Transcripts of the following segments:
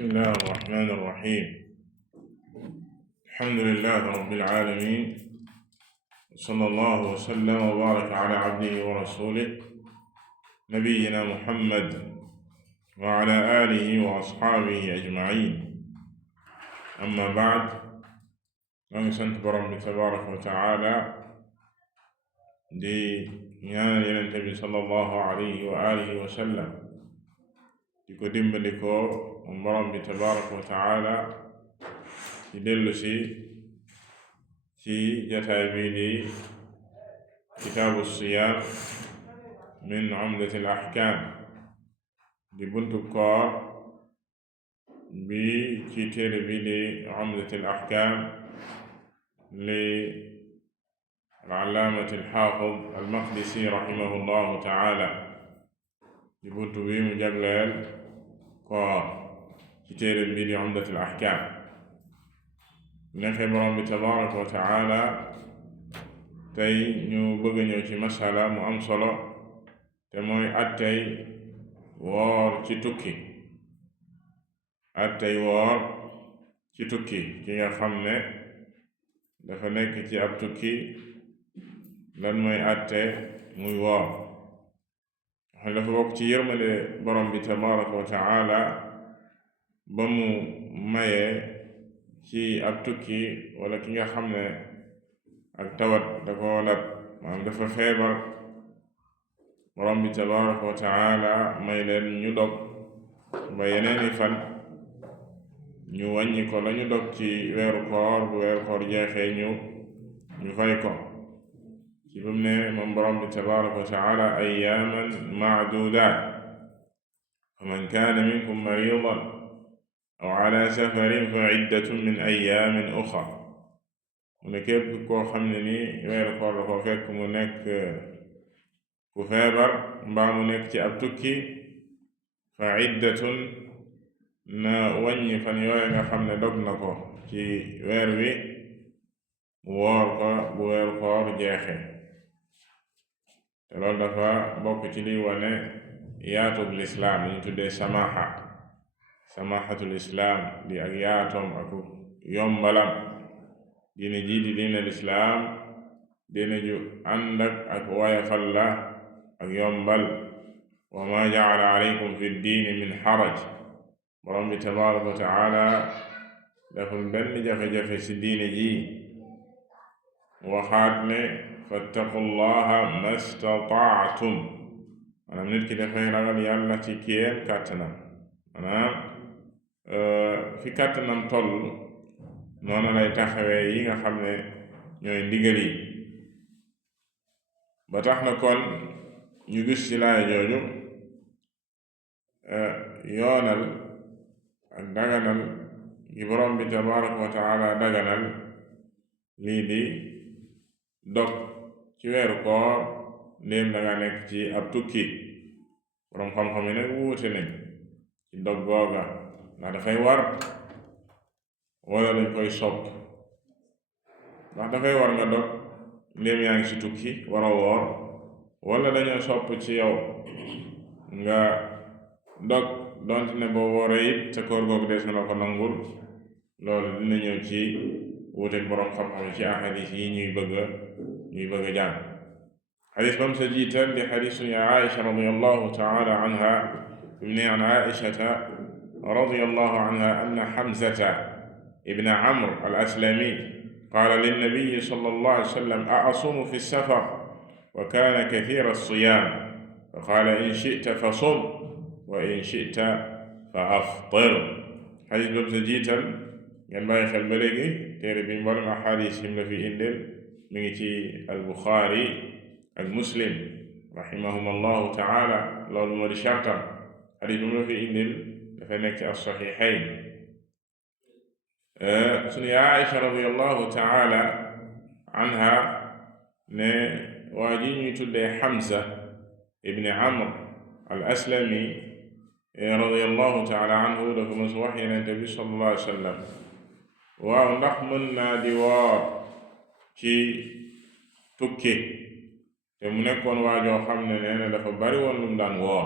بسم الله الرحمن الرحيم. الحمد لله رب العالمين، وصلى الله وسلم وبارك على عبده ورسوله نبينا محمد وعلى آله وأصحابه أجمعين. أما بعد، maa sant borom bi tabaraka wa taala di ñaanal Yonent bi sallallahu alayhi wa alihi wa sallam, di ko dimbali ko borom bi tabaraka wa taala ci dellu ci jataay bi di kitaabu siyaam min umdati al ahkaam, di buntu koor bi ci téere bi di umdati al ahkaam li al-allaamati al-haafid al-maqdisi rahimahu llahu taala, di buntu bi mu jagleel koor ci téere bi di umdati al ahkaam. nexe borom bi tabaraka wa taala, tey ñu bëgg ñëw ci masala mu am solo, te mooy attey woor ci tukki. attey woor ci tukki, ki nga xam ne dafa nekk ci ab tukki, lan mooy atte muy woor. xam dafa bokk ci yërmande borom bi tabaraka wa taala ba mu maye ci ab tukki wala ki nga xam ne ak tawat da ko lab, maanaam dafa feebar, borom bi tabaraka wa taala may leen ñu dog ba yeneeni fan, ñu wàññi ko lañu dog ci weeru koor, bu weeru koor jeexee ñu fay ko ci bam ne moom borom bi tabaraka wa taala ayyaaman maadudaat fa man kaana minkum mariidan aw ala safarin fa iddatun min ayyaamin uxar. mu ne képp koo xam ne ni weeru koor da ko fekk mu nekk ku feebar mbaa mu nekk ci ab tukki, fa iddatun na wàññi fan yooyu nga xam ne dog na ko ci weer wi, mu woor ko bu weeru koor jeexe. te loolu dafa bokk ci liy wane yaatub lislaam, li ñu tuddee samahatul islaam, di ak yaatoom ak yombalam. diine ji di diine lislaam, diine ju ànd ak wayafal la ak yombal. wa ma ja'ala alaykum fi diini min haraj, borom bi tabaraka wa taala deful benn jafe-jafe ci diine ji. waxaat ne fattaqullaha mastata'tum, maanaam nit ki dafay ragal yàlla ci kéem kàttanam, maanaam fi kàttanam toll noonu lay taxawee yi nga xam ne ñooy ndigal yi. ba tax na kon ñu gis ci laaya jooju yoonal ak daganal gi borom bi tabaraka wa taala daganal lii di dog ci weeru koor ndéem danga nekk ci ab tukki. borom xam-xam yi nag wuute nañ ci dog googa, ndax dafay war wala dañ koy sopp. ndax dafay war nga dog ndéem yaa ngi ci tukki war a woor, wala dañoo sopp ci yow nga dog donte ne boo wooree it sa koor googu des na la ko nangul. loolu dina ñëw ci wuuteeg boroom xam-xam ci ahadis yi ñuy bëgg a jàng. xadis bam sa jiital di xadisu ya Aisha radiyallahu taala anha, ibni an Aishata radiyallahu anha anna Hamzata ibna Amr al-Aslami qaala linnabiyi sallallahu alayhi wa sallam a'asuumu fi safar wa kaana kathiira as-siyaam fa qaala in shi'ta fa sum wa in shi'ta fa aftir. xadis bam sa jiital ngeen bàyyi xel ba léegi téere bi mboolem axadis yim la fi indil mi ngi ci al-Buxaari ak Muslim rahimahum allahu taala. loolu moo di shartam. xadis bi mu la fi indil dafay nekk ci as-saxiixayn. sunu yaa Aïcha radiyallahu taala anha ne waa ji ñuy tuddee Hamza ibni Amr al-Aslami radiyallahu taala anhu dafa mos wax Yonent bi sallallahu alayhi wa sallam, waaw ndax mën naa di woor ci tukki. te mu nekkoon waajoo xam ne nee na dafa bari woon lu mu daan woor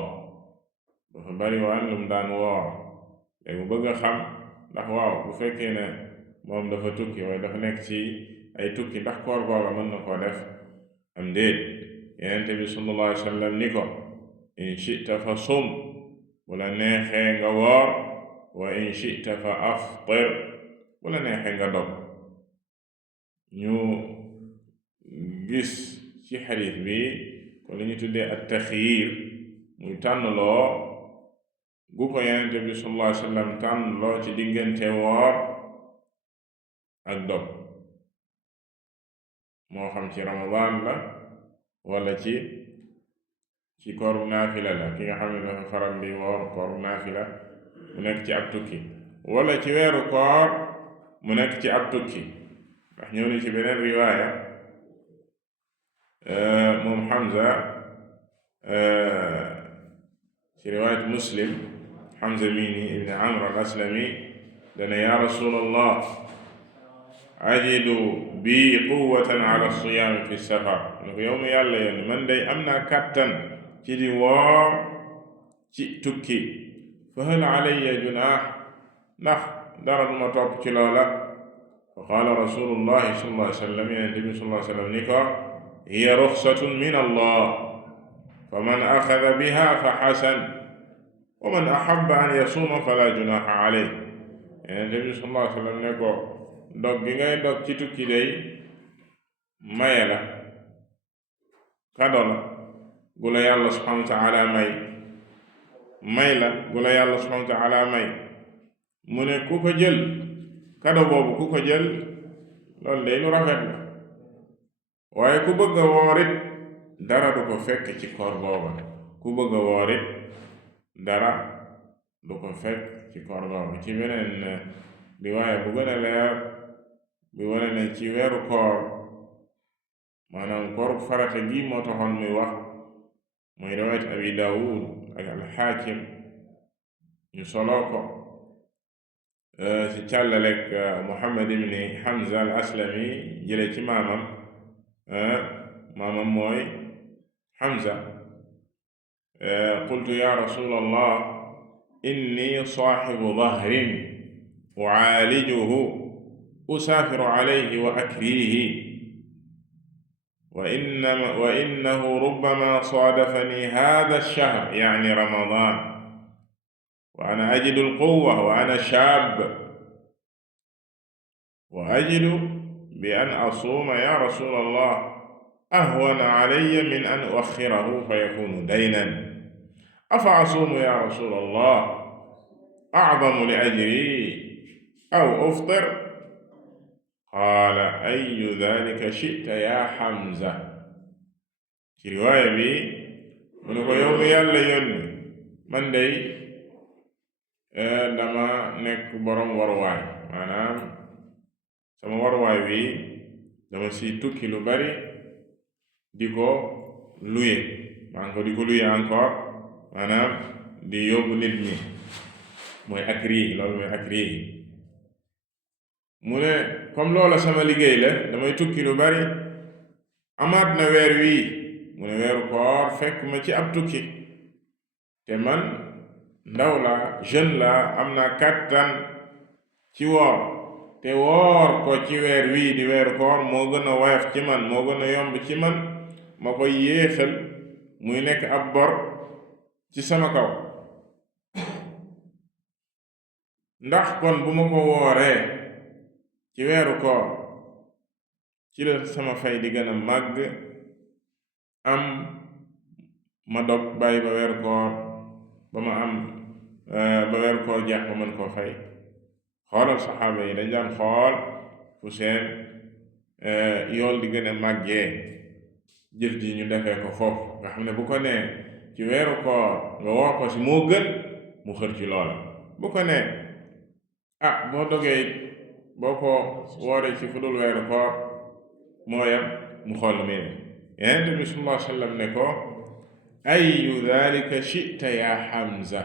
léegi mu bëgg a xam ndax waaw bu fekkee ne moom dafa tukki waaye dafa nekk ci ay tukki ndax koor googa mën na koo def am déet. Yonent bi sallallahu alayhi wa sallam ni ko in shi'ta fa sum, bu la neexee nga woor, wa in shi'ta fa aftir, bu la neexee nga dog. ñu gis ci xadiis bi kon li ñu tuddee at taxyiir muy tànnloo gu ko Yonent bi sallallahu alayhi wa sallam tànnloo ci diggante woor ak dog, moo xam ci ramadaan la wala ci kooru naafila la. ki nga xam ne dafa faral di woor kooru naafila mu nekk ci ab tukki, wala ci weeru koor mu nekk ci ab tukki. ndax ñëw ni ci beneen riwaaya moom Hamza ci riwaayat Muslim, Hamza mini ibn Amr al-Aslami dana ya rasulallah ajidu bi quwwatan ala siyaami fi safar. ne ko yow mu yàlla yoon man day am naa kàttan ci di woor ci tukki, fa hal alayya junaax, ndax dara duma topp ci loola. fa qaala rasulullahi sallallahu alayhi wa sallam, yonent bi sallallahu alayhi wa sallam ni ko hiya ruxsatun min allah, fa man axada biha fa xasan, wa man ahabba an yasuuma fala junaaxa alayh. yonent bi sallallahu alayhi wa sallam ne ko dog gi ngay dog ci tukki day maye la, kado la gu la yàlla subhanahu wa taala may la gu la yàlla subhanahu wa taala may. mu ne ku ko jël, kado boobu ku ko jël, loolu day lu rafet la. waaye ku bëgg a woorit dara du ko fekk ci koor booba, ku bëgg a woorit dara du ko fekk ci koor booba. ci beneen riwaaya bu gën a leer bi wane ne ci weeru koor, maanaam kooru farata gi moo taxoon muy wax, muy riwaayat Abi Daawud ak al-Xaakim, ñu soloo ko ci càllalek Muhammad ibni Hamza al-Aslami jële ci maamam mooy Hamza. qultu ya rasulallah inni saaxibu dahrin ucaalijuhu usaafiru calayhi wa akriihi wa innahu rubbama saadafani haada ash-shahr yacni ramadaan wa ana ajidu al-quwwa wa ana shaab wa ajidu bi an asuuma ya rasulallah ahwana calayya min an uaxxirahu fa yakunu daynan afa asuumu ya rasulallah acdamu li ajri aw uftir qaala ayu dalika chita ya Hamza. ci riwaaya bi mu ne ko yow mi yàlla yónni man day dama nekk boroom waruwaay, maanaam sama waruwaay wi dama si tukki lu bari di ko luye, maa ngi ko di ko luye encore, maanaam di yóbbu nit ñi, mooy akri, loolu mooy akri. mu ne comme loola sama liggéey la, damay tukki lu bari, amaat na weer wii, mu ne weeru koor fekk ma ci ab tukki, te man ndaw la, jeune la, am na kàttan ci woor, te woor ko ci weer wii di weeru koor moo gën a woyof ci man, moo gën a yomb ci man, ma koy yéexal muy nekk ab bor ci sama kaw. ndax kon bu ma ko wooree ci weeru koor ci la sama fay di gën a màgg, am ma dog bàyyi ba weeru koor ba ma am ba weeru koor jeex ba mën koo fay. xoolal saxaaba yi dañ daan xool fu seen yool di gën a màggee jëf ji ñu defee ko foofu, nga xam ne bu ko nee ci weeru koor nga woo ko si moo gën, mu xër ci loola. bu ko nee boo dogee boo ko wooree ci fu dul weeru koor moo yem, mu xool mi ne. Yonent bi sallallahu alayhi wa sallam ne ko ayu dalika chita ya Hamza,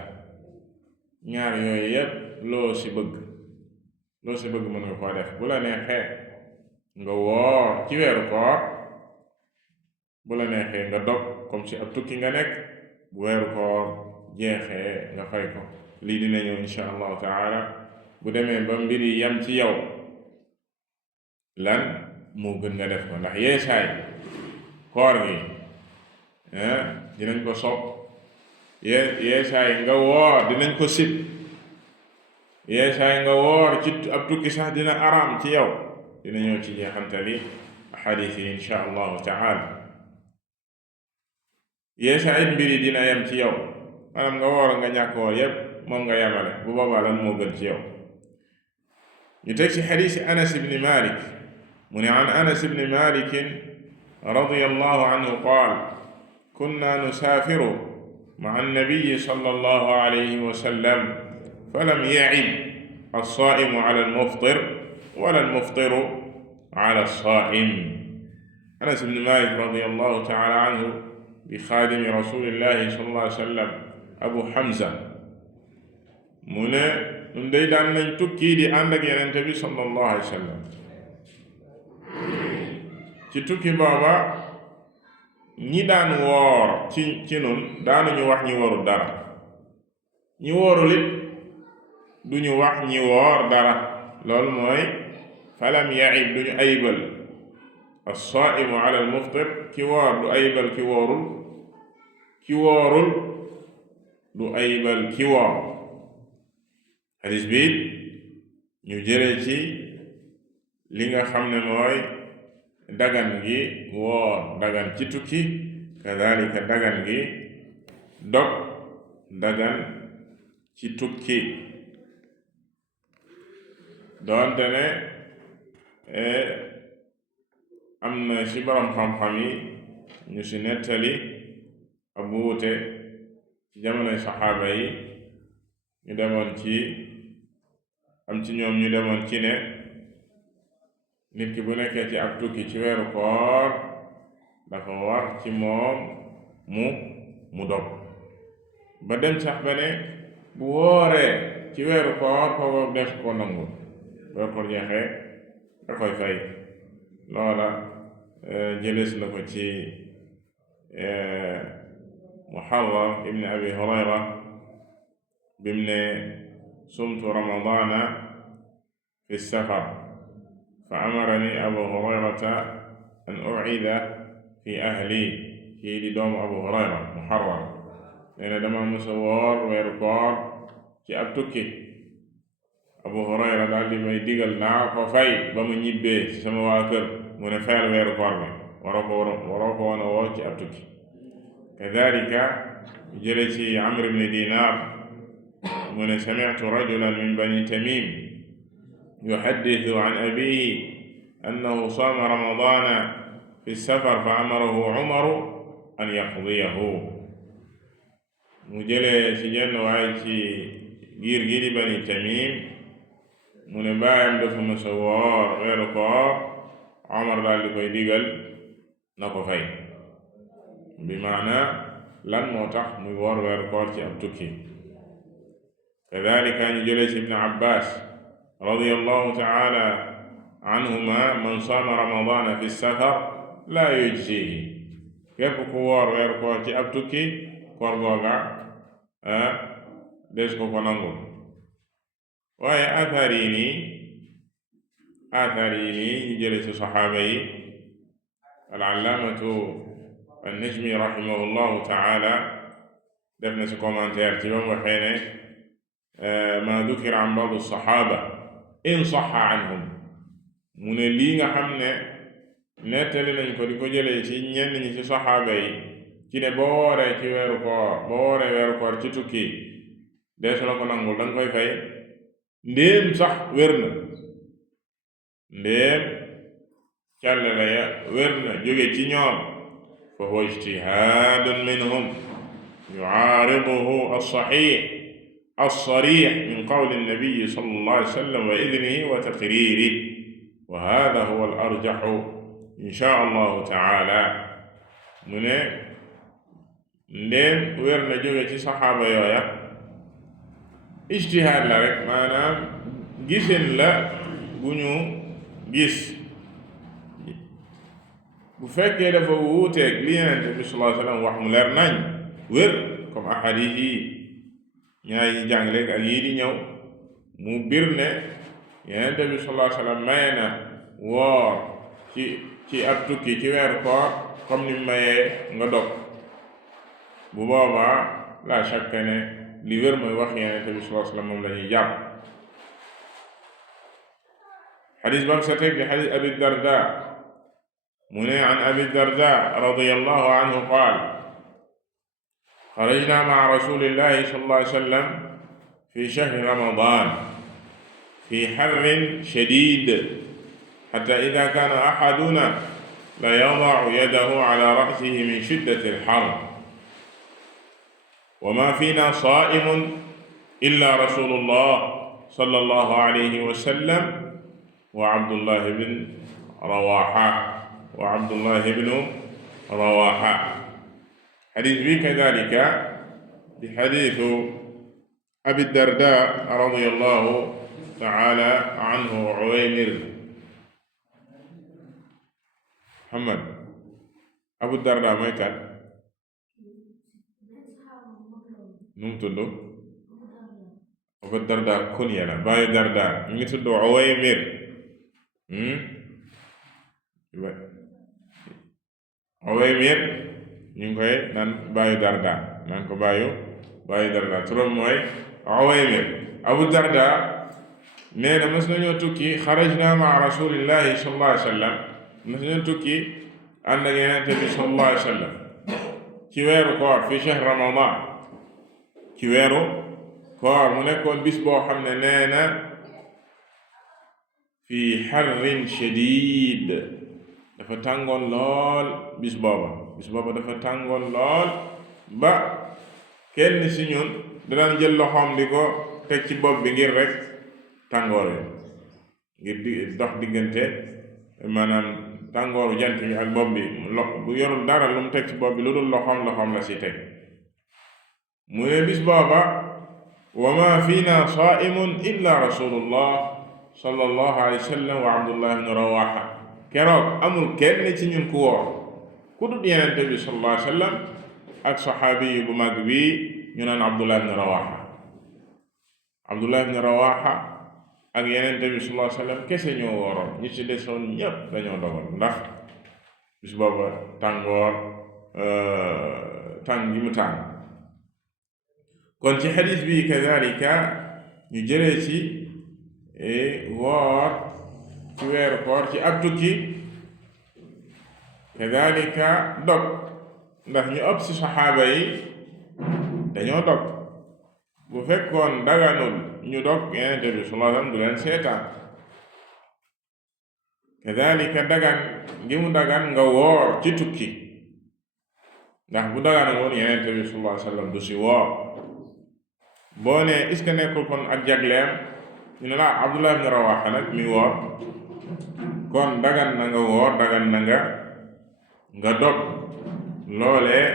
ñaar yooyu yépp loo si bëgg mën nga koo def. bu la neexee nga woor ci weeru koor, bu la neexee nga dog comme si ab tukki nga nekk, bu weeru koor jeexee nga fay ko. lii dina ñëw insha allahu taala bu demee ba mbir yi yam ci yow lan moo gën nga def ko ndax yeesaay koor gi dinañ ko sopp yeesaay nga woor dinañ ko sib yeesaay nga woor ci ab tukki sax dina araam ci yow dina ñëw ci jeexantali xadiis yi insha allahu taala yeesaay mbir yi dina yem ci yow maanaam nga woor nga ñàkk woor yépp moom nga yemale bu boobaa lan moo gën ci yow ñu teg ci xadiisi Anas ibni Malik mu ne an Anas ibni Malik radiyallahu anhu qaal kunna nusaafiru ma'a an-nabiyyi sallallahu alayhi wa sallam falam ya'ib as-saa'imu ala al-muftir wala al-muftiru ala as-saa'im. Anas ibni Malik radiyallahu ta'ala anhu bi xaadimi rasulillahi sallallahu alayhi wa sallam Abu Hamza mu ne ñun day daan nañ tukki di ànd ak Yonent bi sallallahu alayhi wa sallam ci tukki booba ñi daan woor ci nun daanuñu wax ñi woorul dara ñi woorul it duñu wax ñi woor dara loolu mooy falam yaib duñu ayibal as-saa'imu ala al-muftir ki woor du ayibal ki woorul ki woorul du ayibal ki woor. xadis bi ñu jëlee ci li nga xam ne mooy dagan gi woor dagan ci tukki kadalika dagan gi dog dagan ci tukki doonte ne am na ci borom xam-xam yi ñu ci nettali ab wuute ci jamonoy saxaaba yi ñu demoon ci am ci ñoom ñu demoon ci ne nit ki bu nekkee ci ab tukki ci weeru koor dafa war ci moom mu dog ba dem sax ba ne bu wooree ci weeru koor kooku def ko nangu weeru koor jeexee da koy fay loola jëlees na ko ci Muharrar ibn Abi Hurayra bim ne sumtu ramadana fi safar fa amarani Abu Hurayrata an u'ida fi ahli kii di doomu Abu Hurayra Muharrar nee na dama mësa woor weeru koor ci ab tukki Abu Hurayra daal di may digal naa ko fay ba mu ñibbee ci sama waa kër mu ne fayal weeru koor bi waroo ko woon a woor ci ab tukki kadalika jële ci Amr ibn Dinar mu ne sami'tu rajulan min bani Tamim yuhaddithu an abihi annahu saama ramadana fi safar fa amarahu Umaru an yaqdiyahu mu jëlee ci jenn waay ci giir gi di bani Tamim mu ne baayam dafa mësa woor weeru koor Umar daal di koy digal na ko fay bi maana lan moo tax muy woor weeru koor ci ab tukki kadalika ñu jëlee ci Ibn Abbas radiyallahu ta'ala anhuma man saama ramadana fi safar la yujzihi képp ku woor weeru koor ci ab tukki koor googa des ko nangu waaye athar yi nii ñu jële ci saxaaba yi al-allaamatu an-Najmi rahimahullahu ta'ala def na ci commentaire ci ba mu waxee ne ma dukira an ba'd as-saxaaba in saxa anhum mu ne lii nga xam ne nettali nañ ko di ko jëlee ci ñenn ñi ci saxaaba yi ci ne boo wooree ci weeru koor ci tukki deesu la ko nangul danga koy fay ndéem sax wér na ndéem càllale ya wér na jóge ci ñoom fa huwa ijtihaadun minhum yucaariduhu as-sariix min qawli an-nabiy sallallahu alayhi wa sallam wa idnihi wa taqriirihi wa haadha huwa al-arjaxu inshaa Allahu taala mu ne ndéem wér na jóge ci saxaaba yooya ijtihaad la rek maanaam gisin la bu ñu gis bu fekkee dafa wuuteeg li Yonent bi sallallahu alayhi wa sallam wax mu leer nañ wér comme ahadis yi ñaar yi jàng léegi ak yii di ñëw mu bir ne Yonent bi sallallahu alayhi wa sallam maye na woor ci ab tukki ci weeru koor comme ni mayee nga dog, bu boobaa la shakka ne li wér mooy wax Yonent bi sallallahu alayhi wa sallam moom la ñuy jàpp. xadis bam sa teg di xadis Abi Darda mu ne an Abi Darda radiyallahu anhu qaal xarajna ma'a rasulillahi sallallahu alayhi wa sallam fi shahri ramadan fi harrin shadid hatta idha kana ahaduna la yada'u yadahu ala ra'sihi min shiddati al-har wa ma fina sa'imun illa rasulullah sallallahu alayhi wa sallam wa Abdullah ibn Rawaha. xadis bi kadalika di xadisu Abi Darda radiyallahu ta'ala anhu Uwaymir Muhammad. Abu Darda mooy kan? nu mu tudd? Abu Darda kunya la, baayu Darda mi ngi tudd Uwaymir. Uwaymir ñu ngi koy naan baayu Darda, naan ko baayu Darda, turam mooy Uwaymir. Abu Darda nee na mas nañoo tukki, xarajna ma rasulillahi sallallahu alayhi wa sallam, mas nañoo tukki ànd ak Yonent bi sallallahu alayhi wa sallam ci weeru koor fi shahr ramadan, ci weeru koor mu nekkoon bis boo xam ne nee na fi harrin shadid, dafa tàngoon lool. bis booba dafa tàngoon lool ba kenn ci ñun danañ jël loxoom di ko teg ci bopp bi ngir rek tàngoor ngir di dox diggante maanaam tàngooru jant bi ak bopp bi. bu yorul dara lu mu teg ci bopp bi lu dul loxoom la ci teg. mu ne bis booba wa ma fina sa'imun illa rasulullah sallallahu alayhi wa sallam wa Abdullah ibn Rawaha. keroog amul kenn ci ñun ku woor ku dul Yonent bi sallallahu alayhi wa sallam ak saxaabi bu mag bi ñu naan Abdullah ibn Rawaha. Abdullah ibn Rawaha ak Yonent bi sallallahu alayhi wa sallam kese ñoo wooroon, ñi ci desoon ñépp dañoo dogal ndax bis booba tàngoor tàng gi mu tàng. kon ci xadis bi kadalika ñu jëlee ci woor ci weeru koor ci ab tukki, kadalika dog, ndax ñu ëpp ci saxaaba yi dañoo dog. bu fekkoon daganul ñu dog Yonent bi sallallahu alayhi wa sallam du leen seetaan. kadalika dagan gi mu dagan nga woor ci tukki, ndax bu dagan woon Yonent bi sallallahu alayhi wa sallam du ci woor. boo ne est-ce que nekkul kon ak jagleem, ñu ne la Abdullah ibn Rawaha nag mi woor, kon dagan na nga woor, dagan na nga dog. loolee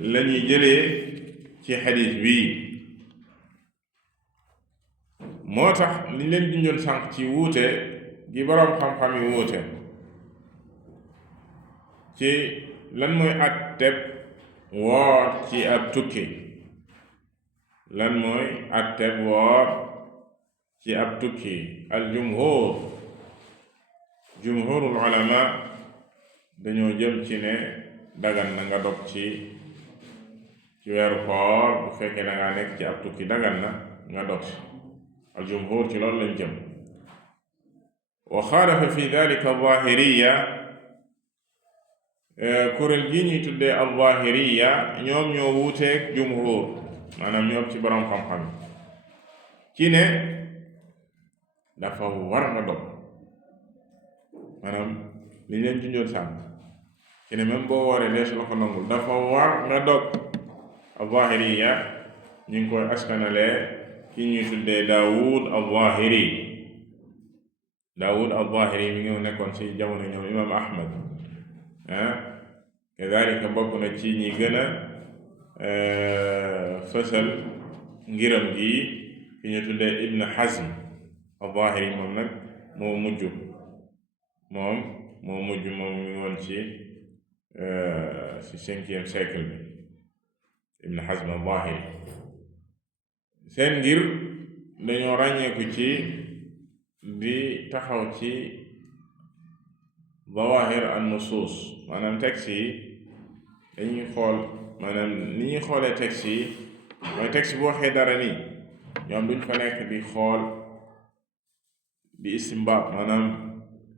la ñuy jëlee ci xadiis bii. moo tax li leen junjoon sànq ci wuute gi boroom xam-xam yi wuute ci lan mooy atteb woor ci ab tukki, lan mooy atteb woor ci ab tukki. al jumhurul ulama dañoo jëm ci ne dagan na nga dog ci weeru koor bu fekkee da ngaa nekk ci ab tukki, dagan na nga dog ci. al jumhur ci loolu lañ jëm. wa xaalafa fi dalika al-zahiriya, kuréel gi ñuy tuddee al-zahiriya ñoom ñoo wuuteeg jumhur, maanaam ñoom ci borom xam-xam ci ne dafa war nga dog, maanaam li leen junjoon sànq ci ne même boo wooree deesu la ko nangul, dafa war nga dog. al-zahiriya ñu ngi koy askanalee ki ñuy tuddee Daawud al-Zahiri mi ngi nekkoon ci jamono ñoom imam Ahmad. kadalika bokk na ci ñi gën a fësal ngiram gi ki ñu tuddee Ibn Hazm al-Zahiri. moom nag moo mujj moom mi ngi woon ci 5e siècle bi. Ibn Hazm al-Zahiri seen ngir dañoo ràññeeku ci di taxaw ci zawahir an nusuus maanaam texte yi dañuy xool maanaam ni ñuy xoolee texte yi mooy texte bu waxee dara nii ñoom duñ fa nekk di xool di istimbaat maanaam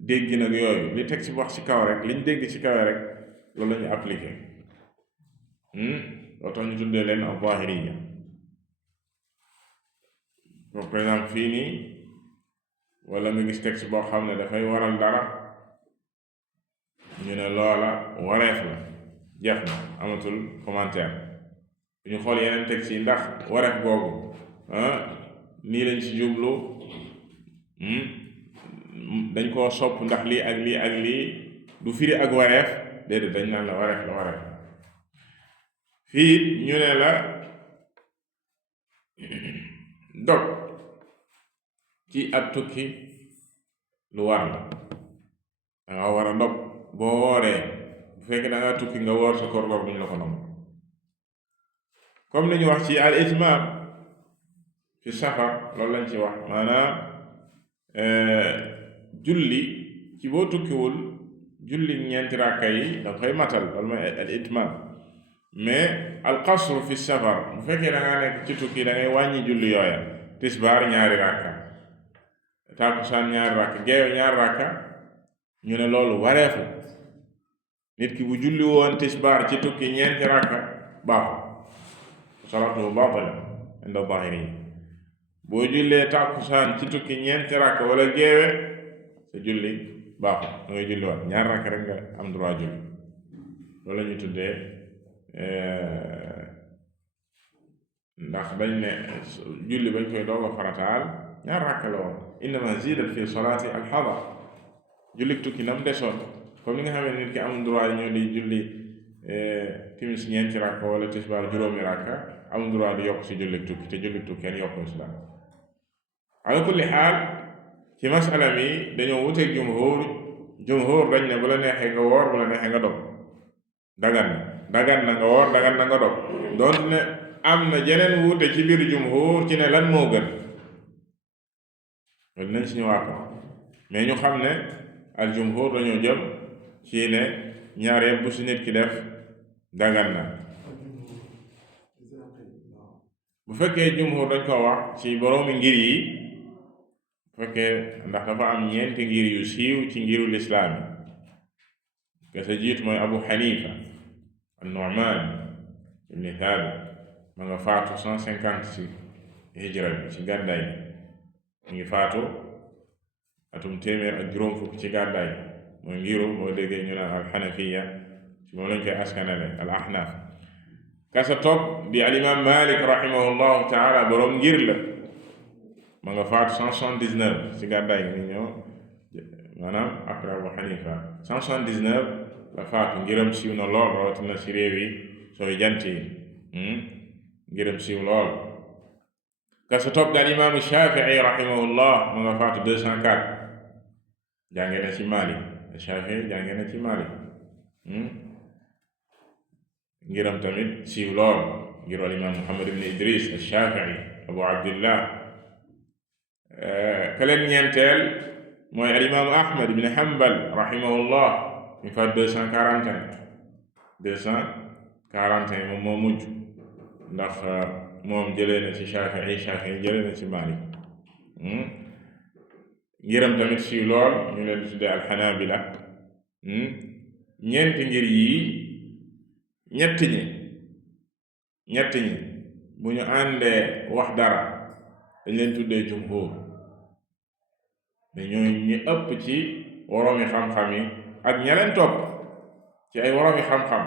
dégg nag yooyu li texte bu wax ci kaw rek liñ dégg ci kaw rek loolu la ñu appliqué loo tax ñu tuddee leen al zahiriya. par exemple fii nii wala nga gis texte boo xam ne dafay waral dara ñu ne loola wareef la jeex na amatul commentaire bu ñu xool yeneen texte yi ndax wareef googu nii lañ ci jublu dañ koo sopp ndax lii ak lii ak lii du firi ak wareef déedéet dañ naan la wareef fii ñu ne la dog ci ak tukki lu war la danga war a dog boo wooree bu fekkee da nga tukki nga woor sa koor googu duñu la ko nangu comme ni ñu wax ci al itmaam fi safar loolu lañ ci wax maanaam julli ci boo tukkiwul julli ñeenti ràkka yi da koy matal loolu mooy al itmaam mais al qasru fi safar bu fekkee da nga nekk ci tukki da ngay wàññi julli yooya tisbaar ñaari ràkka tàkkusaan ñaari ràkka geewe ñaari ràkka ñu ne loolu wareefu nit ki bu julli woon tisbaar ci tukki ñeenti ràkka baaxul salaatu baatila inda zahiri boo jullee tàkkusaan ci tukki ñeenti ràkka wala geewe sa julli baaxul da ngay julli waat ñaari ràkka rek nga am droit julli loolu la ñu tuddee ndax dañ ne julli bañ koy doog a farataal ñaar ràkka la woon innama zidat fi salaati alxadar julli tukki nam desoon comme ni nga xam ne nit ki amul droit ñoo di julli timis ñeenti ràkka wala tisbaar juróomi ràkka amul droit di yokk si julli tukki te julli tukki kenn yokku si dara ala kulli xaal ci masala mi dañoo wuteeg jumhur dañ ne bu la neexee nga woor bu la neexee nga dog dagan na nga woor dagan na nga dog doon ne am na jeneen wuute ci biir jumhur ci ne lan moo gën loolu nañ si ñëwaat mais ñu xam ne al jumhur dañoo jëm ci ne ñaar yëpp bu si nit ki def dagan na bu fekkee jumhur dañ ko wax ci boroomi ngir yi bu fekkee ndax dafa am ñeenti ngir yu siiw ci ngirul islaam yi ka sa jiit mooy Abu Hanifa an-Nu'man ibn Thabit ma nga faatu 150 ci hijra bi ci gàddaay mu ngi faatu atum téeméer ak juróom fukk ci gàddaay mooy ngiru moo déggee ñu naan al-Hanafiya ci moom lañ koy askanale al-Ahnaf kasa topp di al-imam Malik rahimahullahu taala boroom ngir la ma nga faatu 179 ci gàddaay ni ñëw maanaam après Abu Hanifa 179 la faatu ngiram siiw na lool rawatina ci réew yi sooy jant yi ngiram siiw lool kasa topp daal imam Shafii rahimahullah ma nga faatu 204 jànge na ci Malik Shafii jànge na ci Malik ngiram tamit siiw lool ngir al imam Muhammad ibn Idris Shafii Abu Abdillah keleen ñeenteel mooy al imam Ahmad ibn Hanbal rahimahullah mi faat 241 moom moo mujj ndax moom jëlee na ci Shafii jëlee na ci Malik ngiram tamit siiw lool ñu leen di tuddee alxanabila ñeenti ngir yii ñett ñi bu ñu àndee wax dara dañ leen tuddee jumhur ne ñooy ñi ëpp ci woroomi xam-xam yi ak ña leen topp ci ay woroomi xam-xam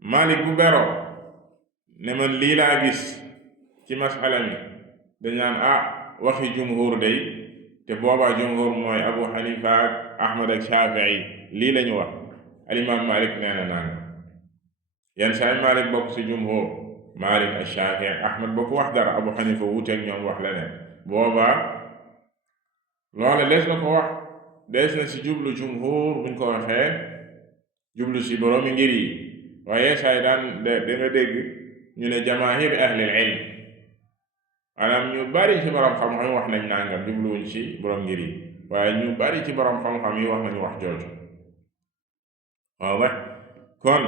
Malik bu beroo ne man lii laa gis ci masala mi dañ naan waxi jumhur day te boobaa jumhur mooy Abu Hanifa ak Ahmad ak Shafii lii lañu wax alimaam Malik nee na nanga yenn saa yi Malik bokk ci jumhur Malik ak Shafii ak Ahmad bokk wax dara Abu Hanifa wuuteeg ñoom wax leneen boobaa loola des na ko wax des na ci jublu jumhur buñ ko waxee jublu ci boroomi ngir yi waaye saa yi daan da nga dégg ñu ne jamaahir ahlil ilm maanaam ñu bari ci borom xam-xam yi wax nañ nangam jubluwuñ ci borom ngir yi waaye ñu bari ci borom xam-xam yi wax nañu wax jooju waaw kon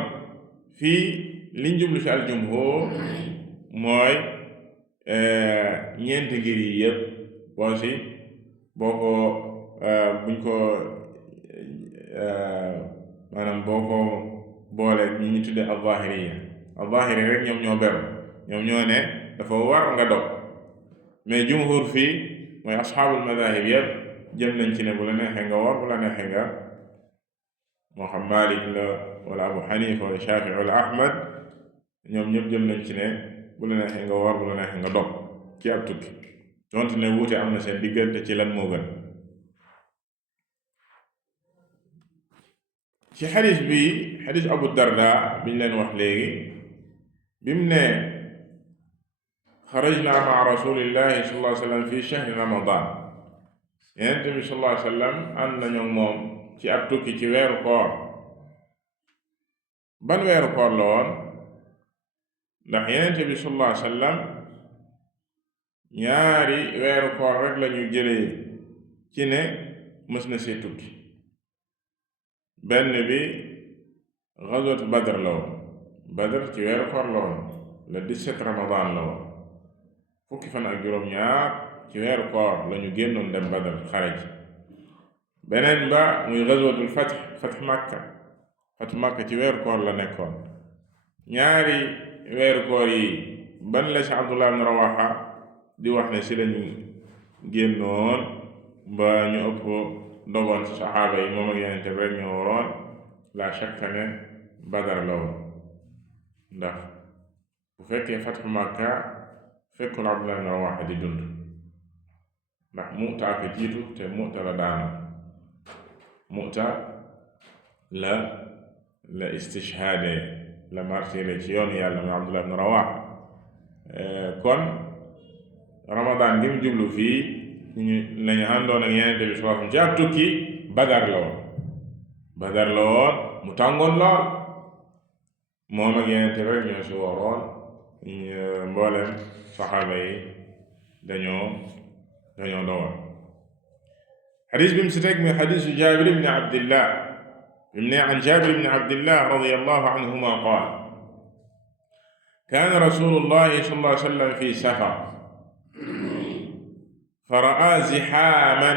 fii liñ jublu ci aljumhur mooy ñeenti ngir yi yëpp boo ko buñ ko maanaam boo ko boole ñi ñu tudde al-zahiri rek ñoom ñoo beru ñoom ñoo ne dafa war nga dog mais jumhur fii mooy asxaabul madahib yëpp jëm nañ ci ne bu la neexee nga woor bu la neexee nga moo xam Malik la wala Abu Hanifa wala Shafi wala Ahmad ñoom ñëpp jëm nañ ci ne bu la neexee nga woor bu la neexee nga dog ci ab tukki donte ne wuute am na seen diggante ci lan moo gën ci xadis Abu Darda biñ leen wax léegi bimu ne xarajna maa rasulillahi sallallahu alayhi wa sallam fi shahri ramadan Yonent bi sallallahu alayhi wa sallam ànd nañu moom ci ab tukki ci weeru koor ban weeru koor la woon ndax Yonent bi sallallahu alayhi wa sallam ñaari weeru koor rek lañu jëlee ci ne mës na see tukki benn bi gazwat Badr la woon Badr ci weeru koor la woon le 17 ramadan la woon fukki fan ak juróom-ñaar ci weeru koor lañu génnoon dem Badr xare ji beneen ba muy gazwatul fath Makka ci weeru koor la nekkoon ñaari weeru koor yi ban la ci Abdullah ibn Rawaha di wax ne ci lañu génnoon ba ñu ëpp dogoon ci saxaaba yi moom ak Yonent bi rek ñoo waroon la shakka ne Badar la woon ndax bu fekkee fatxu Makka fekkul Abdullah ibn Rawaha di dund ndax Mu'ta ko jiitu te Mu'ta la daana Mu'ta la istishhaade la martiré ci yoonu yàlla mu Abdullah ibn Rawaha kon Ramadan gi mu jublu fii ñu lañu àndoon ak Yonent bi sallallahu alayhi wa sallam ci ab tukki Badar la woon mu tàngoon lool moom ak Yonent bi rek ñoo si waroon mboolem saxaaba yi dañoo dowoon xadis bi mu si teg mi xadisu Jaabir ibn Abdillah bi mu ne an Jaabir ibn Abdillah radiyallahu anhuma qaal kaana rasulullahi sallallahu alayhi wa sallam fi safar فرأى زحاما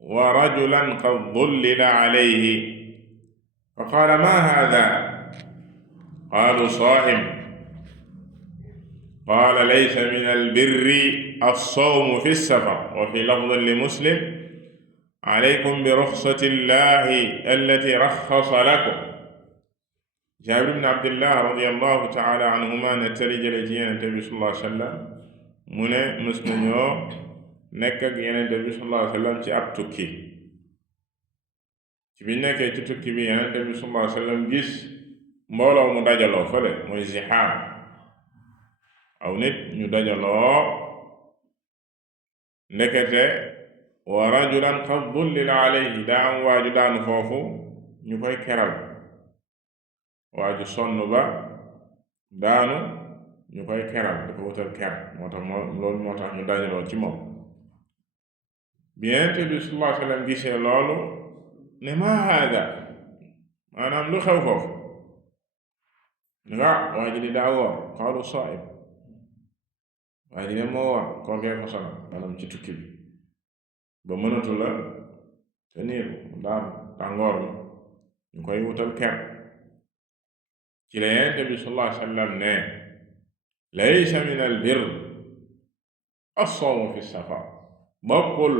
ورجلا قد ظلل عليه فقال ما هذا قالوا صائم قال ليس من البر الصوم في السفر وفي لفظ لمسلم عليكم برخصة الله التي رخص لكم جابر بن عبد الله رضي الله تعالى عنهما nettali jële ci Yonent bi sallallahu alayhi wa sallam mu ne mës nañoo nekk ak Yonent bi sallallahu alayhi wa sallam ci ab tukki ci biñ nekkee ci tukki bi Yonent bi sallallahu alayhi wa sallam gis mbooloo mu dajaloo fële mooy zixaam aw nit ñu dajaloo ndekete wa rajulan qad dullila alayhi daa am waaju daanu foofu ñu koy keral waaju sonn ba daanu ñu koy keral dafa wutal ker loolu moo tax ñu dajaloo ci moom bi Yonent bi sallallahu alayhi wa sallam gisee loolu ne maa haada maanaam lu xew foofu nga waa ji di daa woor qaalu saa'im waa ji ne moo woor kookee ko sonal maanaam ci tukki bi ba mënatu la te niir daan tàngoor bi ñu koy wutal ker ci la Yonent bi sallallahu alayhi wa sallam ne laysa min al birr as-sawmu fi safar bokkul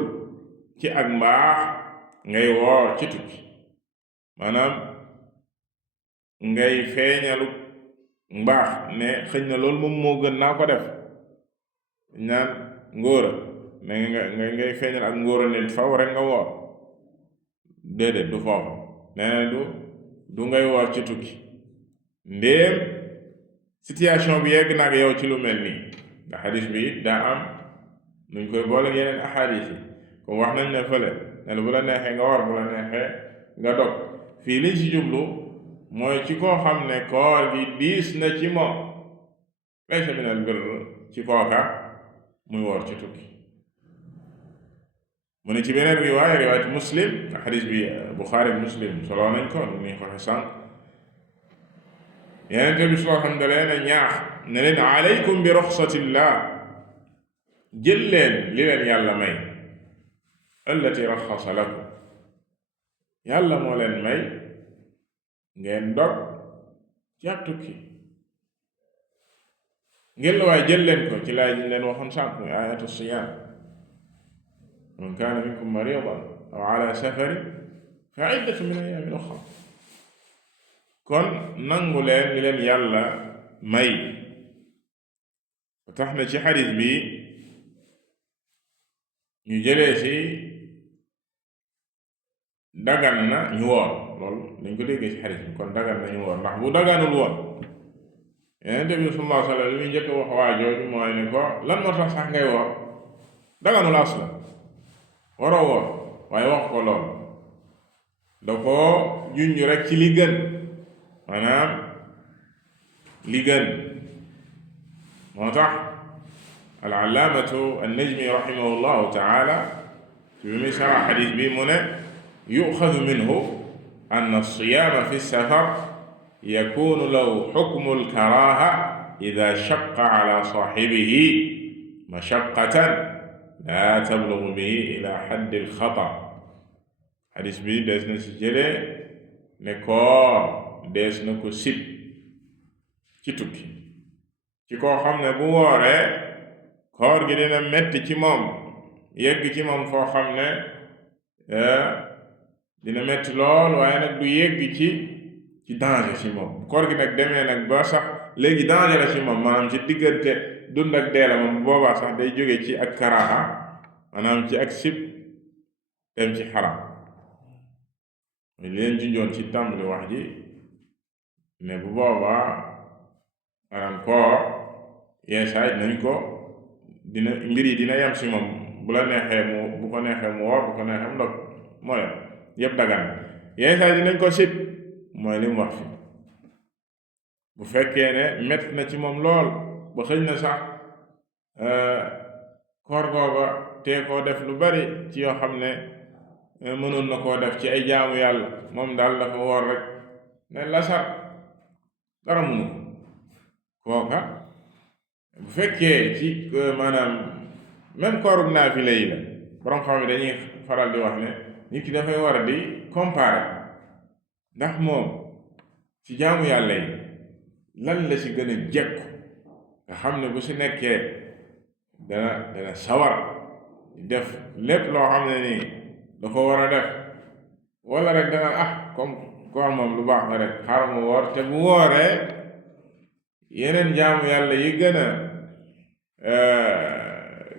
ci ak mbaax ngay woor ci tukki maanaam ngay feeñalu mbaax ne xëñ na loolu moom moo gën naa ko def naan ngóora ne ngay feeñal ak ngóora ne faw rek nga woor déedéet du foofu nee na du ngay woor ci tukki ndéem situation bi yegg nag yow ci lu mel nii ndax xadis bi daa am nuñ koy boole yeneen axadis yi comme wax nañ ne fële ne bu la neexee nga woor bu la neexee nga dog fii liñ ci jublu mooy ci koo xam ne koor gi diis na ci moom laysa min al birr ci kooka muy woor ci tukki. mu ne ci beneen riwaayatu muslim, xadis bi buxaari muslim soloo nañ ko ni ñu ko waxe sànq. Yonent bi sallallahu alayhi wa sallam da leen a ñaax ne leen alaykum bi ruxsatillah, jël leen li leen yàlla may, allati raxasa lakum, yàlla moo leen may ngeen dog ci ab tukki. ngeen la waaye jël leen ko ci laay ñu leen waxoon sànq muy ayatu siyaam, man kaana minkum maridan aw ala safarin fa iddatu min ayaamin uxra. kon nangu leen li leen yàlla may. ba tax na ci xadis bi ñu jëlee ci dagan na ñu woor, loolu dañ ko déggee ci xadis bi, kon dagan na ñu woor, ndax bu daganul woon Yonent bi sallallahu alayhi wa sallam li muy njëkk wax waa jooju mooy ne ko lan moo tax sax ngay woor, daganul asla, waroo woor. waaye wax ko lool da ko junj rek ci li gën, maanaam li gën. moo tax al-allaamatu an-Najmi rahimahullahu taala ci bi muy sara xadis bi mu ne yuxadu minhu anna as-siyaama fi safar yakunu lahu xukmu al-karaaha idaa shaqqa ala saaxibihi mashaqqatan laa tablugu bihi ilaa xaddi al-xatar. xadis bi dees na si jëlee ne koor dees na ko sib ci tukki, ci koo xam ne bu wooree koor gi dina metti ci moom, yegg ci moom foo xam ne dina metti lool, waaye nag du yegg ci danger ci moom. koor gi nag demee nag ba sax léegi danger la ci moom, maanaam ci diggante dund ak dee la moom, boobaa sax day jóge ci ak karaaha, maanaam ci ak sib dem ci xaram. li leen junjoon ci tàmbali wax ji ne bu boobaa maanaam koor yeesaay nañ ko dina mbir yi dina yem si moom, bu la neexee mu bu ko neexee mu woor, bu ko neexee mu ndog, mooy yëpp dagan. yeesaay dinañ ko sib, mooy li mu wax fi. bu fekkee ne mett na ci moom lool ba xëj na sax koor googa te koo def lu bari ci yoo xam ne mënoon na koo def ci ay jaamu yàlla, moom daal dafa woor rek ne lasar dara mënu kooka. bu fekkee ci maanaam même koorub naafila yi la, borom xam ne dañuy faral di wax ne nit ki dafay war a di comparer, ndax moom ci jaamu yàlla yi lan la ci gën a jekku, nga xam ne bu si nekkee dana sawar def lépp loo xam ne nii da ko war a def, wala rek dana comme koor moom lu baax la rek xaaral mu woor. te bu wooree yeneen jaamu yàlla yi gën a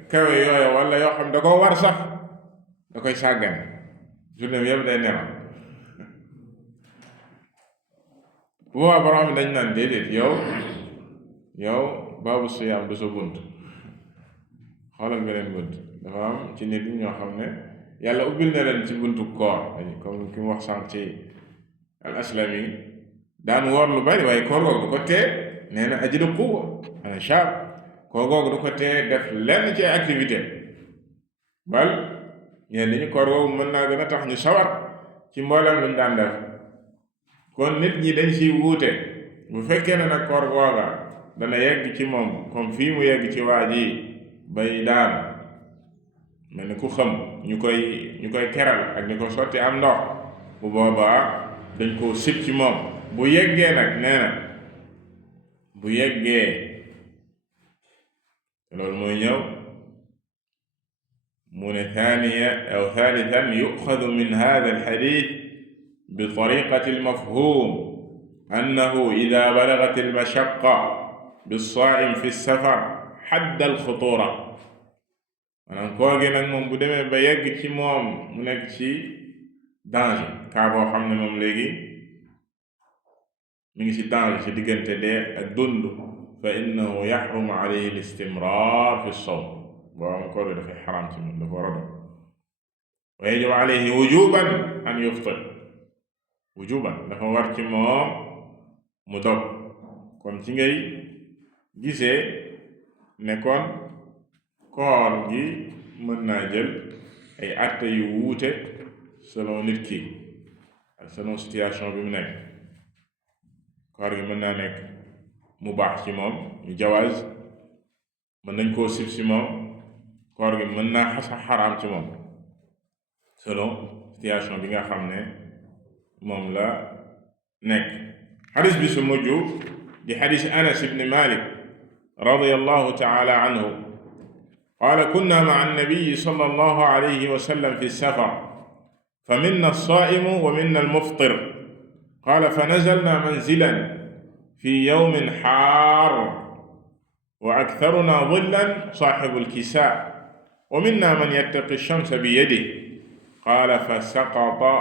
kawe yooyu wala yoo xam da ko war sax da koy sàggane, journée bi yëpp day nelaw. bu boobaa borom dañ naan déedéet, yow baabu siyaam du sa bunt, xoolal beneen bunt. dafa am ci nit ñi ñoo xam ne yàlla ubbil na leen ci buntu koor, comme ki mu wax sànq ci al aslami daan woor lu bari, waaye koor googu du ko tee, nee na ajidu quwwa ana shaab, koor googu du ko tee def lenn ci activité, bal ñeen ñi koor googu mën naa gën a tax ñu sawar ci mboolem luñ daan def. kon nit ñi dañ ciy wuute. bu fekkee ne nag koor googa dana yegg ci moom comme fii mu yegg ci waa ji bay daan mel ni ku xam ñu koy keral ak ñu ko sotti am ndox, bu boobaa dañ koo sib ci moom. bu yeggee nag nee na bu yeggee loolu mooy ñëw mu ne thalithan yuxadu min hada alxadith bi tariqati almafhum annahu ida balagat almashaqqa bissaa'im fi safar xadda alxutura. maanaam koor gi nag moom bu demee ba yegg ci moom mu nekk ci danger, kaa boo xam ne moom léegi mi ngi ci danger ci diggante dee ak dund, fa innahu yaxrumu alayhi al-istimrar fi as-sawm, boo koor gi dafay xaraam ci moom, dafa war a doon. wa yajibu alayhi wujuban an yuftir, wujuban dafa war ci moom mu dog. kon ci ngay gisee ne kon koor gi mën naa jël ay atte yu wuute selon nit ki ak selon situation bi mu nekk. koor gi mën naa nekk mu baax ci moom ñu jawaaz, mën nañ koo sib ci moom, koor gi mën naa xaraam ci moom selon situation bi nga xam ne moom la nekk. xadis bi su mujj di xadis Anas ibn Malik radiyallahu taala anhu qaala kunna ma'a annabiyi sallallahu alayhi wa sallam fi safar fa minna as-saa'imu wa minna al-muftir qaala fa nazalna manzilan fi yawmin xaar wa aktharuna dillan saaxibu al-kisaa wa minna man yattaqi ash-shamsa biyadihi qaala fa saqata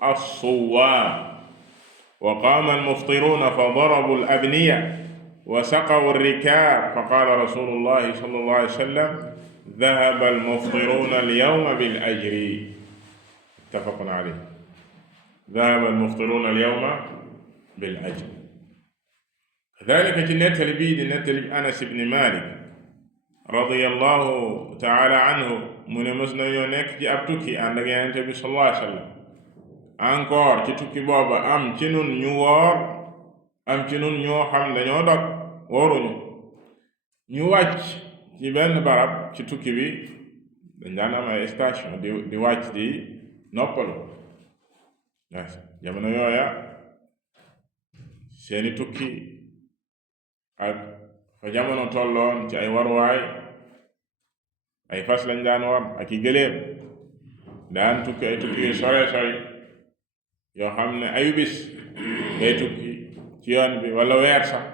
as-suwaam wa qaama al-muftiruuna fa darabu al-abniya wa saqaw ar-rikaab fa qaala rasuulullaahi sallallaahu alayhi wa sallam dahaba al-muftiruuna al-yawma bil-ajri muttafaqun alayhi. dahaba al-muftiruuna al-yawma bil-ajri. kadaalika ci nettali bii di nettali Anas ibn Maalik radiyallaahu ta'aala anhu mu ne mos nañoo nekk ci ab tukki ànd ak Yonent bi sallallaahu alayhi wa sallam. encore ci tukki booba am ci nun ñu woor, am ci nun ñoo xam dañoo dog wóoruñu. ñu wàcc ci benn barab ci tukki bi, dañ daan am ay station di wàcc di noppalu. jamono yooya seeni tukki ak fa jamono tolloon ci ay waruwaay, ay fas lañ daan war ak i gëléem, daan tukki ay tukki yu sore sori yoo xam ne ayu bis ngay tukki ci yoon bi wala weer sax.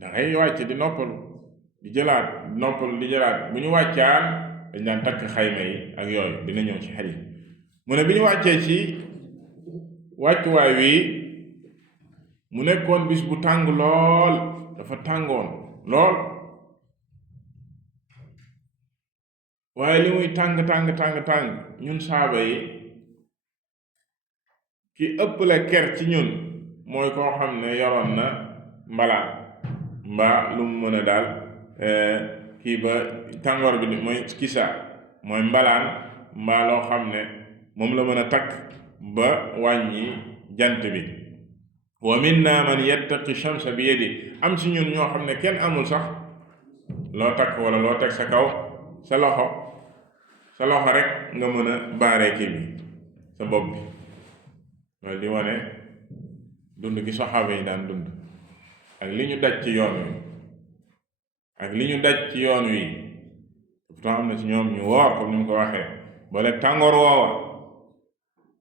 dangay wàcc di noppalu di jëlaat noppalu di jëlaat. bu ñu wàccaan dañ daan takk xayma yi ak yooyu, dina ñëw ci xadiis. mu ne bi ñu wàccee ci wàccuwaay wi mu nekkoon bis bu tàng lool, dafa tàngoon lool, waaye li muy tàng ñun saaba yi ki ëpp la ker ci ñun mooy koo xam ne yoroon na mbalaan mbaa lu mu mën a daal kii ba tàngoor bi mooy kisa, mooy mbalaan mbaa loo xam ne moom la mën a takk ba wàññi jant bi. wa minna man yattaqi shamsa bi yadi, am ci ñun ñoo xam ne kenn amul sax loo takk wala loo teg sa kaw sa loxo rek nga mën a baaree kii bi sa bopp bi. loolu di wane dund gi saxaaba yi daan dund ak li ñu daj ci yoon wi pourtant am na ci ñoom ñu woor comme ni mu ko waxee boole tàngoor woowa.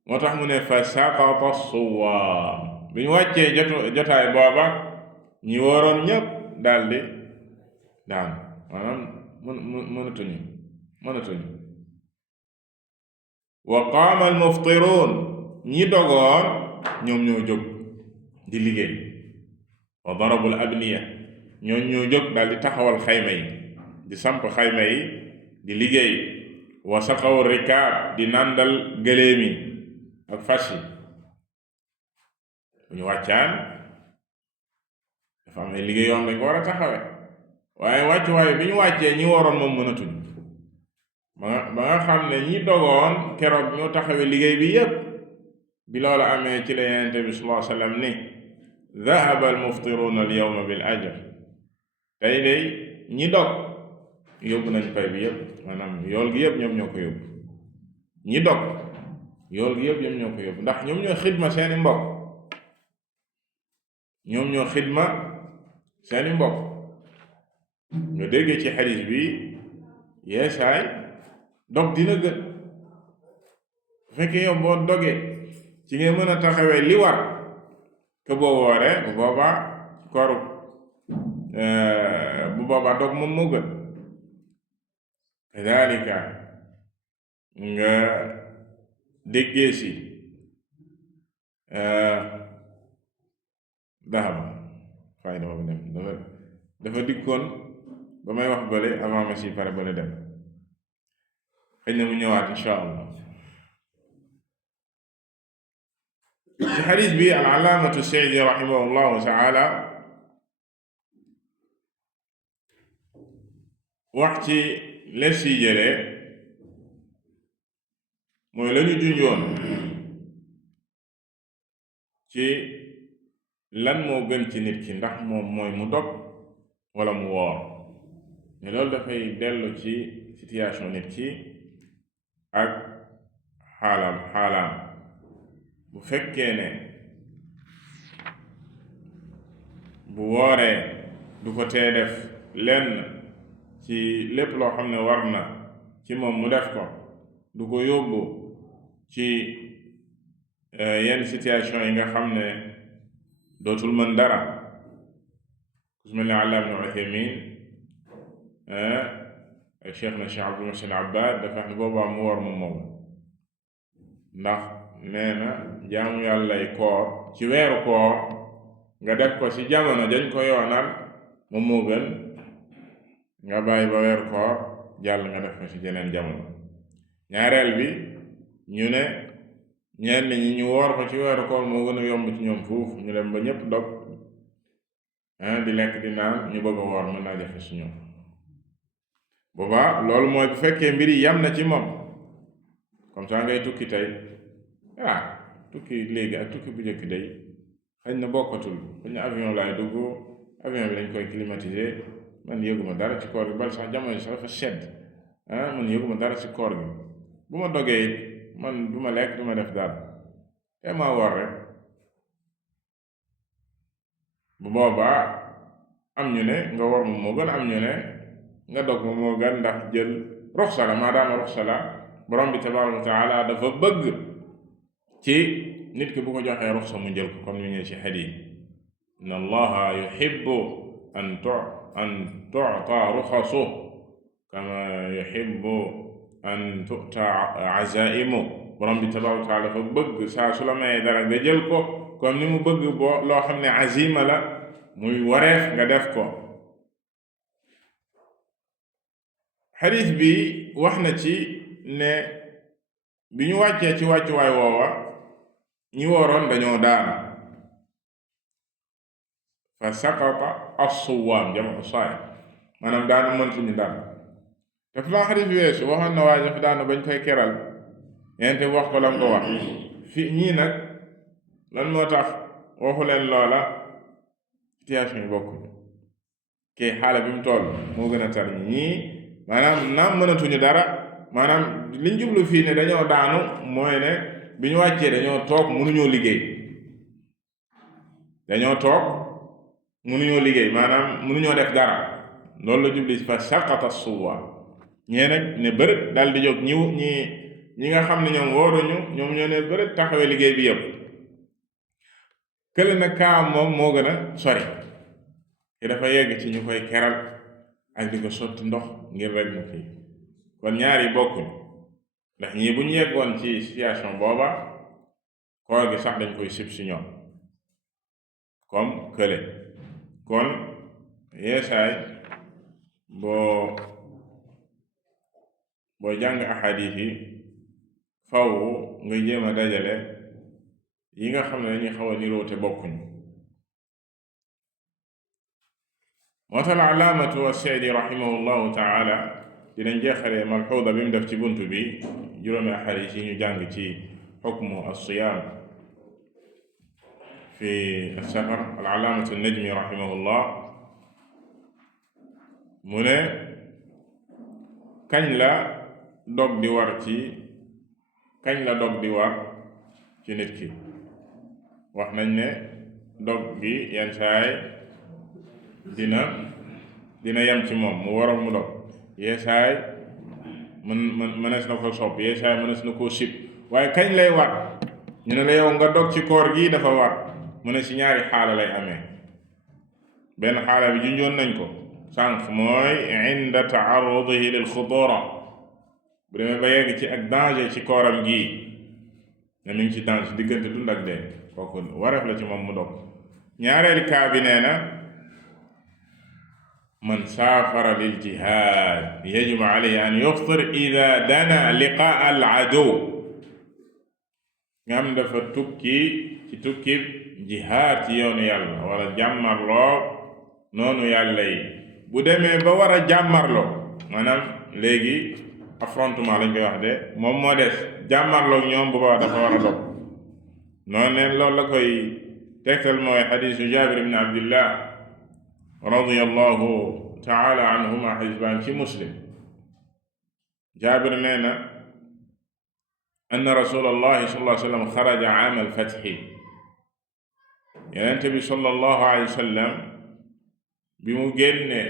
moo tax mu ne fa saqata suwaam, bi ñu wàccee jotaay booba ñi wooroon ñépp daldi daan, maanaam mënatuñu. wa qaama al-muftiruun, ñi dogoon ñoom ñoo jóg di liggéey. wa darabu al-abniya, ñoo jóg daal di taxawal xayma yi, di samp xayma yi di liggéey. wa saqaw rikaab, di nàndal gëléem yi ak fas yi. bu ñu wàccaan dafa am ay liggéey yoon dañ ko war a taxawe, waaye wàccuwaay bi ñu wàccee ñi waroon moom mënatuñ. ba nga xam ne ñi dogoon keroog ñoo taxawe liggéey bi yépp. bi loolu amee ci la Yonent bi sallallahu alayhi wa sallam ni dhahaba al-muftiruuna al-yawma bil ajr, tey day ñi dog yóbbu nañ pay bi yépp, maanaam yool gi yépp ñoom ñoo ko yóbbu. ñi dog yool gi yépp ñoom ñoo ko yóbbu, ndax ñoom ñoo xidma seeni mbokk. nga déggee ci xadiis bi yeesaay dog dina gën. bu fekkee yow boo dogee ci ngay mën a taxawee li war ke boo wooree, bu boobaa dog moom moo gën. kadaalika nga déggee si fay dama ko dem dafa dikkoon ba may wax bële avant ma si pare bële dem, xëy na mu ñëwaat insha allah. ci xadiis bi al-allaamatu Sa'di rahimahullahu ta'ala wax ci les si jëlee mooy lañu junjoon ci lan moo gën ci nit ki, ndax moom mooy mu dog wala mu woor. ne loolu dafay dellu ci situation nit ki ak xaalaam bu fekkee ne bu wooree du ko tee def lenn ci lépp loo xam ne war na ci moom mu def ko, du ko yóbbu ci yenn situation yi nga xam ne dootul mën dara, ku su mel ne Allaama Ibn Uthaymin cheikh na Cheikh Abdul Muhsin Abbad dafa wax ne boobaa mu woor moom ndax nee na jaamu yàllay koor ci weeru koor nga def ko ci jamono dañ ko yoonal moom moo gën nga bàyyi ba weeru koor jàll nga def ko ci jeneen jamono. ñaareel bi ñu ne ñenn ñi ñu woor ko ci weeru koor moo gën a yomb ci ñoom fuuf, ñu dem ba ñépp dog di lekk di naan, ñu bëgg a woor mën naa jafe ci ñoom. boobaa loolu mooy bu fekkee mbir yi yam na ci moom, comme ça ngay tukki tey tukki léegi ak tukki bu njëkk day xëy na bokkatul. xëy na avion laay dugg, avion bi lañ koy climatiser, man yëguma dara ci koor gi, bal sax jamono sax dafa sedd man yëguma dara ci koor gi. bu ma dogee it man du ma lekk du ma def dara, te maa woor rek. bu boobaa am ñu ne nga woor moom moo gën, am ñu ne nga dog moom moo gën, ndax jël ruxsa la, maadaama ruxsa la borom bi tabaaraka wa taala dafa bëgg ci nit ki bu ko joxee ruxsa mu jël ko, comme ni ñu ci xadiis inna allaha yuhibbu an tu'ta ruxasu kama yuhibbu an tu'ta azaimu. borom bi tabaaraka wa taala dafa bëgg saa su la mayee dara nga jël ko, comme ni mu bëgg boo loo xam ne azima la muy wareef nga def ko. xadiis bi wax na ci ne bi ñu wàccee ci wàccuwaay woowa ñi wooroon dañoo daanu, fa saqata as-suwaam jamu saa'im, maanaam daanu mëntuñu daan. dafa la xadiis bi weesu waxoon na waaye dafa daanu bañ koy keral, ñeente wax ko lam ko wax. fi ñii nag lan moo tax waxu leen loola? situation yi bokkuñu. kii xaala bi mu toll moo gën a tar ñii, maanaam naam mënatuñu dara, maanaam liñ jublu fii ne dañoo daanu mooy ne bi ñu wàccee dañoo toog mënuñoo liggéey, maanaam mënuñoo def dara. loolu la jublu ci fa saqata suwa. ñee nag ne bërët daal di jóg ñi nga xam ne ñoom wóoruñu, ñoom ñoo ne bërët taxawee liggéey bi yëpp. kële nag kaam moom moo gën a sori, te dafa yegg ci ñu koy keral ak di ko sotti ndox ngir rek mu fii. kon ñaar yi bokkuñu, ndax ñii bu ñu yeggoon ci situation booba koor gi sax dañ koy sib si ñoom comme kële. kon yeesaay boo jàng axadiis yi faw nga jéem a dajale yi nga xam ne dañuy xaw a niroo te bokkuñu. moo tax al-allaamatu as-Sa'di rahimahullahu taala dinañ jeexale malxuuda bi mu def ci buntu bi, juróomi axadiis yi ñu jàng ci xukmu as-siyaam fi as-safar. al-allaamatu an-Najmi rahimahullah mu ne kañ la dog di war ci nit ki. wax nañ ne dog gi yenn saay dina yem ci moom mu waral mu dog, yeesaay mënees na ko sopp, yeesaay mënees na koo sib. waaye kañ lay war? ñu ne la yow nga dog ci koor gi dafa war, mu ne ci ñaari xaala lay amee. benn xaala bi junjoon nañ ko sànq, mooy inda ta'arrudihi lil xuduura, bu demee ba yegg ci ak danger ci kooram gii, ne mi ngi ci danger diggante dund ak dee, kooku wareef la ci moom mu dog. ñaareelu kaa bi nee na man saafara lil jihaad yajibu alayhi an yuftir ida dana liqaa al adow, nga xam dafa tukki ci tukki jihaad ci yoonu yàlla wala jàmmarloo noonu yàlla yi. bu demee ba war a jàmmarloo maanaam léegi affrontement lañ koy wax de moom moo des jàmmarloog ñoom bu baax dafa war a dog noonu neen loolu la koy tegtal mooy xadiisu Jaabir ibn Abdillah radiyallahu taala anhuma xisbaan ci Muslim. Jaabir nee na anna rasulallahi sallallahu alayhi wa sallam xaraja aam alfatxi, Yonent bi sallallahu alayhi wa sallam bi mu génne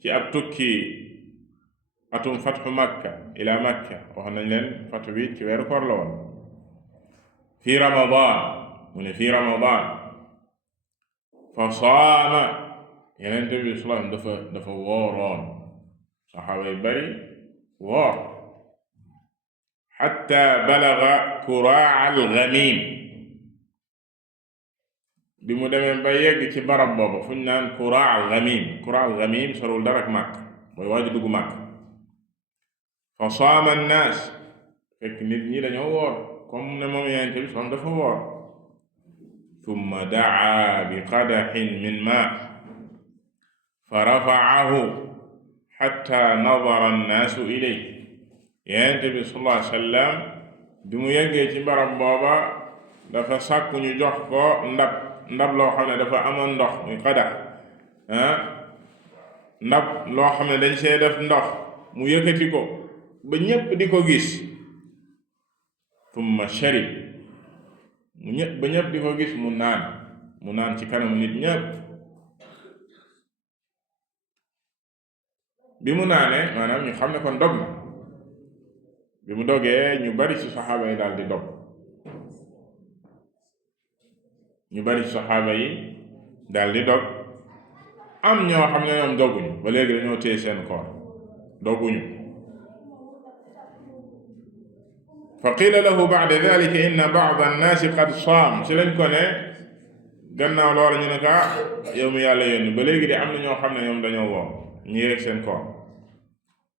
ci ab tukki atum fatxu Makka ila Makka, wax nañ leen fatxu bi ci weeru koor la woon, fi Ramadan, mu ne fi Ramadan, fa saama, Yonent bi sallallahu alayhi wa sallam dafa wooroon, saxaaba yi bari woor, xatta balaga kuraa al-Ghamim, bi mu demee ba yegg ci barab boobu fu ñu naan kuraa al-Ghamim. Kuraa al-Ghamim sorul dara ak Makka, mooy waaju dugg Makka. fa saama an-naas, fekk nit ñi dañoo woor comme ne moom Yonent bi sallallahu dafa woor. thumma daa bi qadaxin min maa fa rafaahu xatta nadara an-naasu ilayhi. Yonent bi sallallahu alayhi wa sallam bi mu yeggee ci barab booba dafa sàkku ñu jox ko ndab loo xam ne dafa amoon ndox, muy qadax, ndab loo xam ne dañ see def ndox, mu yëkkati ko ba ñépp di ko gis. thumma sharib, ba ñépp di ko gis mu naan ci kanam nit ñépp. bi mu naanee maanaam ñu xam ne kon dog na. bi mu dogee ñu bari ci saxaaba yi daal di dog, am ñoo xam ne ñoom doguñu ba léegi dañoo téye seen koor doguñu. fa qiila lahu ba'da dhalika inna ba'da an-naasi qad saam, ci lañ ko ne gannaaw loola ñu ne ko yow mi yàlla yónni ba léegi de am na ñoo xam ne ñoom dañoo woor ñii rek seen koor.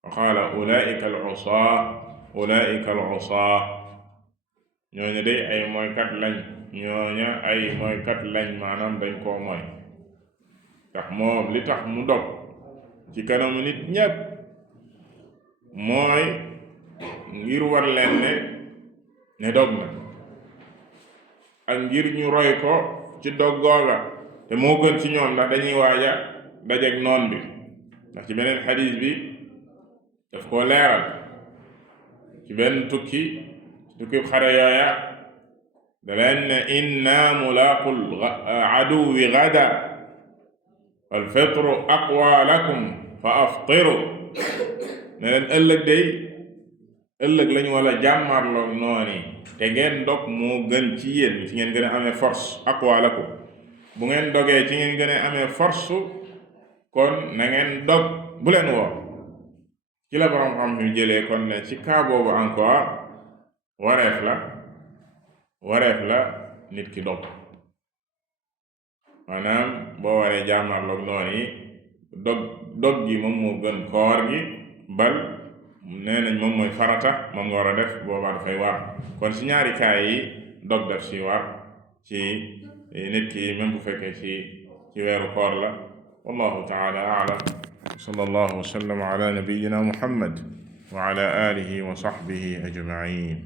fa qaala ulaa'ika al-'usaa, ñooñu de ay mooykat lañ, maanaam dañ koo mooy. ndax moom li tax mu dog ci kanamu nit ñépp mooy ngir war leen ne dog na, ak ngir ñu roy ko ci dog googa, te moo gën ci ñoom ndax dañuy waaja dajeg noon bi. ndax ci beneen xadiis bi daf koo leeral ci benn tukki xare yooya, da leen ne inna mulaaqul aduwwi gada fal fitru aqwa lakum fa aftiru, ne leen ëllëg lañu wala jàmmarloo nooni te ngeen dog moo gën ci yéen, ci ngeen gën a amee force. aqwa lakum, bu ngeen dogee ci ngeen gën a amee force, kon na ngeen dog, bu leen woor. ci la borom xam ñu jëlee kon ne ci cas boobu encore wareef la nit ki dog, maanaam boo waree jàmmarloog noonu yi dog gi moom moo gën koor gi, bal nee nañ moom mooy farata, moom nga war a def, boobaa dafay war. kon ci ñaari cas yi dog def ci war ci nit ki, même bu fekkee ci weeru koor la. wallahu taala a'lam. sallallahu wa sallam ala nabiyyina Muhammad wa ala alihi wa sahbihi ajma'in.